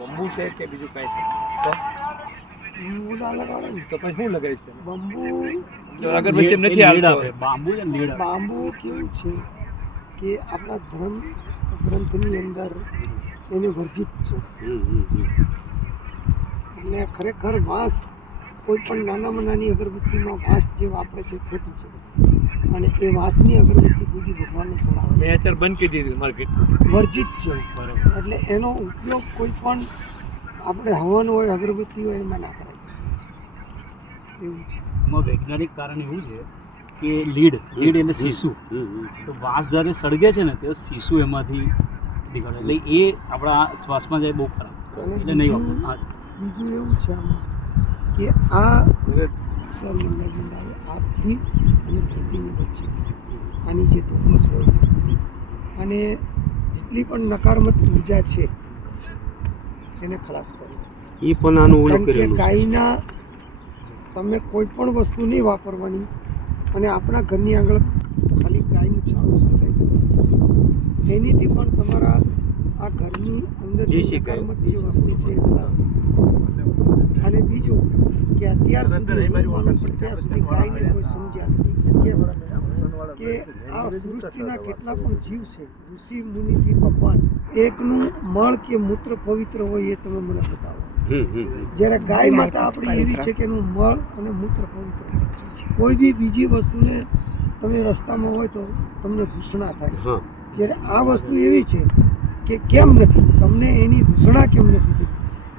Bamboo છે કે બીજું કાંઈ છે? ઉડા લગાડે ને તો પછી શું લગાવીશ તમે? બંબુ તો અગરબત્તી એમ નથી હાલતો. બાંબુ છે ને લીડ આવે. બાંબુ કેવું છે કે આપણા ધર્મ ગ્રંથની અંદર એની વર્જિત છે. એટલે ખરેખર વાંસ કોઈ પણ નાનામાં નાની અગરબત્તીમાં વાંસ જે વાપરે છે ખોટું છે. અને એ વાંસની અગરબત્તી કોઈ ભગવાનને ચડાવે મેં અત્યારે બંધ કરી દીધી માર્કેટ. વર્જિત છે. બરોબર. એટલે એનો ઉપયોગ કોઈ પણ આપણે હવન હોય અગરબત્તી હોય એમાં ના કરાય એવું છે. એમાં વૈજ્ઞાનિક કારણ એવું છે કે લીડ એટલે શીશુ. તો વાંસ જ્યારે સળગે છે ને તો શીશુ એમાંથી નીકળે એટલે એ આપણા શ્વાસમાં જાય બહુ ખરાબ અને એટલે નહીં વાપરવું. હા. બીજું એવું છે આમાં કે આ આપથી અને ધરતીની વચ્ચે આની જે ધુમ્મસ હોય અને જેટલી પણ નકારાત્મક ઉર્જા છે એને ખલાસ કરે. એ પણ આનું ઓલું કારણ કે કરેલું છે. ગાયના તમે કોઈ પણ વસ્તુ નહીં વાપરવાની અને આપણા ઘરની આગળ ખાલી ગાયનું છાણું સળગાવી દેવાનું. એનીથી પણ તમારા આ ઘરની અંદર જે દેશી ગાય. નકારાત્મક જે વસ્તુ છે એ ખલાસ થાય. અને બીજું કે અત્યાર સુધી હું માનું છું ત્યાં સુધી ગાયને કોઈ સમજ્યા નથી. કેમ કે આ સૃષ્ટિના કેટલા પણ જીવ છે ઋષિ મુનિથી ભગવાન એકનું મળ કે મૂત્ર પવિત્ર હોય એ તમે મને બતાવો. જ્યારે ગાય માતા આપણી એવી છે કે એનું મળ અને મૂત્ર પવિત્ર હોય. કોઈ બી બીજી વસ્તુને તમે રસ્તામાં હોય તો તમને દૂષણા થાય. જ્યારે આ વસ્તુ એવી છે કે કેમ નથી તમને એની દૂષણા કેમ નથી થતી?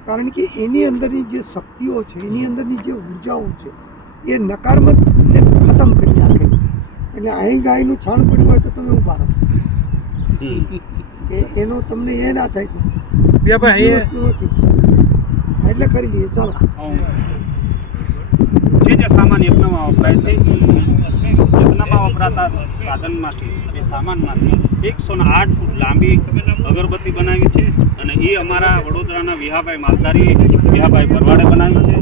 કારણ કે એની અંદરની જે શક્તિઓ છે એની અંદરની જે ઉર્જાઓ છે એ નકારાત્મકને ખતમ કરી નાખે. એટલે અહીં ગાયનું છાણ પડ્યું હોય તો તમે ઊભા રહો કે એનો તમને એ ના થઈ શકશે. બીજી વસ્તુ નથી. એટલે કરી લઈએ ચાલો. જે સામાન યજ્ઞમાં વપરાય છે એ યજ્ઞમાં વપરાતા સાધનમાંથી અને સામાનમાંથી 108 ફૂટ લાંબી અગરબત્તી બનાવી છે અને એ અમારા વડોદરાના વિહાભાઈ માલધારી વિહાભાઈ ભરવાડે બનાવી છે.